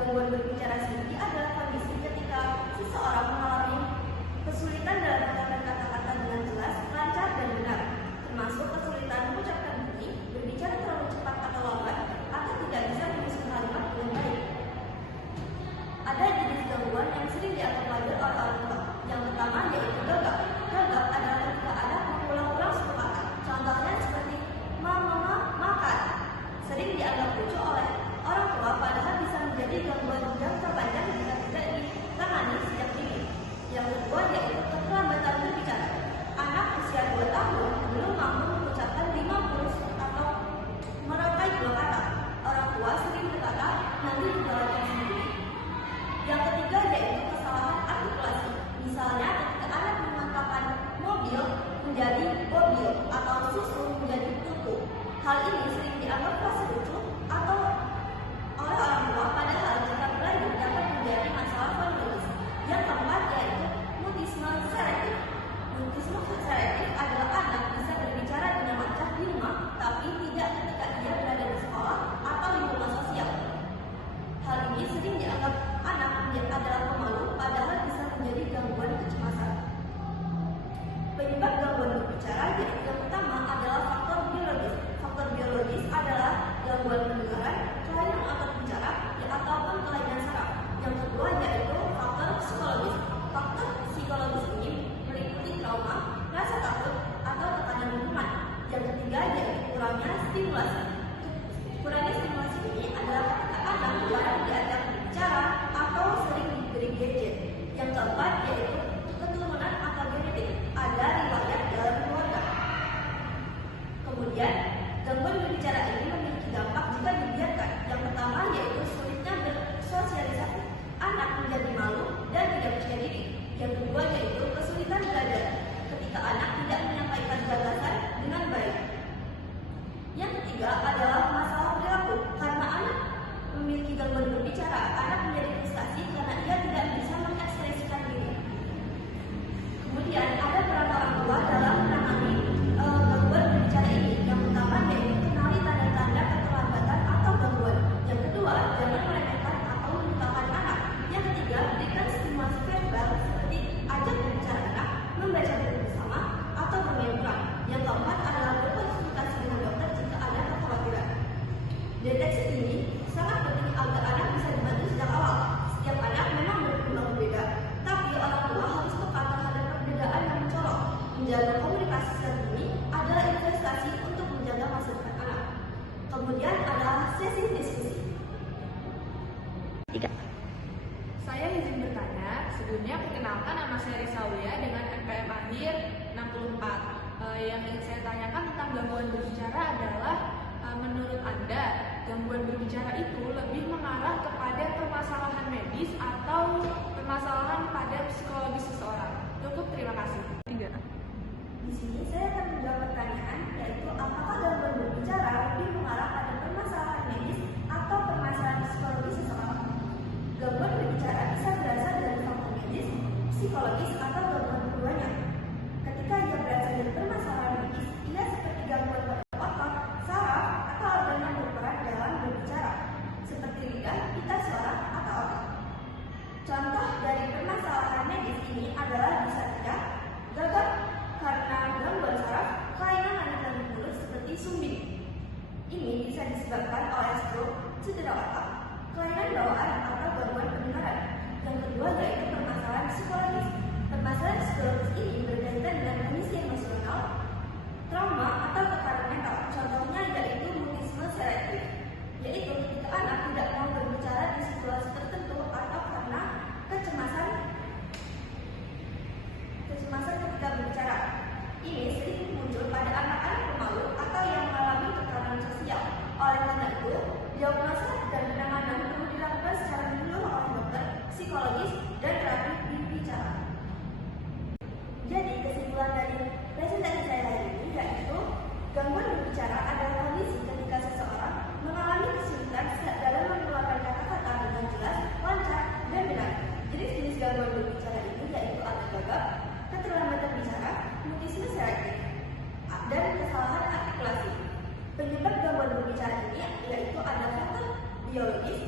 Gangguan berbicara sendiri adalah kondisi ketika seseorang mengalami kesulitan dalam mengucapkan kata-kata dengan jelas, lancar, dan benar, termasuk kesulitan mengucapkan bunyi, berbicara terlalu cepat atau lambat, atau tidak bisa menyusun kalimat dengan baik. Ada jenis gangguan yang sering dianggap wajar oleh orang tua. Yang pertama yaitu gagap. Gagap adalah ketika anak mengulang-ulang suatu kata. Contohnya seperti mama makan. Sering dianggap lucu oleh orang tua, padahal bisa menjadi gangguan jangka panjang jika tidak ditangani sejak dini. Yang kedua yaitu keterlambatan berbicara. Anak usia 2 tahun belum mampu mengucapkan 50 atau merangkai 2 kata. Orang tua sering berkata, nanti dijalankan sendiri. Yang ketiga yaitu kesalahan artikulasi. Misalnya ketika anak mengatakan mobil menjadi mobil atau susu menjadi tutu. Hal ini sering dianggap rasa lucu atau oleh orang tua, padahal jika berlanjut dapat menjadi masalah fonologis. Yang keempat yaitu mutisme selektif. Mutisme selektif adalah anak bisa berbicara dengan lancar di rumah, tapi tidak ketika dia berada di sekolah atau lingkungan sosial. Hal ini sering dianggap anak adalah pemalu, padahal bisa menjadi gangguan kecemasan. Penyebab gangguan berbicara yaitu yang pertama adalah faktor biologis. Faktor biologis adalah gangguan pendengaran, kelainan otot bicara, ataupun kelainan saraf. Yang kedua yaitu faktor psikologis. Faktor psikologis ini meliputi trauma, rasa takut, atau tekanan lingkungan. Yang ketiga yaitu kurangnya stimulasi. Kurangnya stimulasi ini adalah ketika anak jarang diajak berbicara atau sering diberi gadget. Yang keempat yaitu keturunan atau genetik. Ada riwayat dalam keluarga. Kemudian gangguan berbicara ini memiliki dampak jika dibiarkan. Yang pertama yaitu sulitnya bersosialisasi. Anak menjadi malu dan tidak percaya diri. Yang kedua yaitu kesulitan belajar ketika anak tidak menyampaikan gagasan dengan baik. Yang ketiga adalah masalah perilaku. Karena anak memiliki gangguan berbicara, anak menjadi frustasi karena ia tidak bisa mengekspresikan diri. Kemudian ada peran orang tua dalam menangani gangguan berbicara ini. Yang pertama yaitu kenali tanda-tanda keterlambatan atau gangguan. Yang kedua, jangan meremehkan atau melupakan anak. Yang ketiga, berikan stimulasi verbal seperti ajak berbicara anak, membaca buku bersama, atau bermain peran. Yang keempat adalah berkonsultasi dengan dokter jika ada kekhawatiran. Deteksi ini sangat penting agar anak bisa dibantu sejak awal. Setiap anak memang berkembang berbeda, tapi orang tua harus peka terhadap perbedaan yang mencolok. Menjaga komunikasi saat ini adalah investasi untuk menjaga masa depan anak. Kemudian adalah sesi diskusi. Saya izin bertanya. Sebelumnya perkenalkan, nama saya Rizawia dengan NPM akhir 64. Yang ingin saya tanyakan tentang gangguan berbicara adalah menurut Anda, gangguan berbicara itu lebih mengarah kepada permasalahan medis atau permasalahan pada psikologis seseorang? Cukup, terima kasih. Di sini saya akan menjawab pertanyaan, yaitu apakah gangguan berbicara lebih mengarah pada permasalahan medis atau permasalahan psikologis seseorang? Gangguan berbicara bisa berasal dari faktor medis, psikologis, atau gangguan keduanya. Ketika ia berasal dari permasalahan medis, ia seperti gangguan pada otot, saraf, atau organ yang berperan dalam berbicara, seperti lidah, pita suara, atau otot. Contoh dari permasalahan medis ini adalah dispepsia, gagap karena gangguan saraf, kelainan landasan mulut seperti sumbing. Ini bisa disebabkan oleh stroke, cedera otak, kelainan bawaan, atau gangguan pendengaran. Yang kedua yaitu permasalahan psikologis. Permasalahan psikologis ini berkaitan dengan kondisi emosional, trauma, atau tekanan mental. Contohnya yaitu mutisme selektif, yaitu ketika anak tidak mau berbicara di situasi tertentu atau karena kecemasan ketika berbicara. Ini sering muncul pada anak-anak pemalu atau yang mengalami tekanan sosial. Oleh karena itu, diagnosa dan penanganan perlu dilakukan secara menyeluruh oleh dokter, psikologis, dan terapi berbicara. Jadi kesimpulan dari presentasi saya hari ini yaitu gangguan berbicara adalah kondisi ketika seseorang mengalami kesulitan dalam mengeluarkan kata-kata dengan jelas, lancar, dan benar. Jenis-jenis gangguan berbicara ini yaitu ada gagap, keterlambatan bicara, mutisme selektif, dan kesalahan artikulasi. Penyebab gangguan berbicara ini yaitu ada faktor biologis,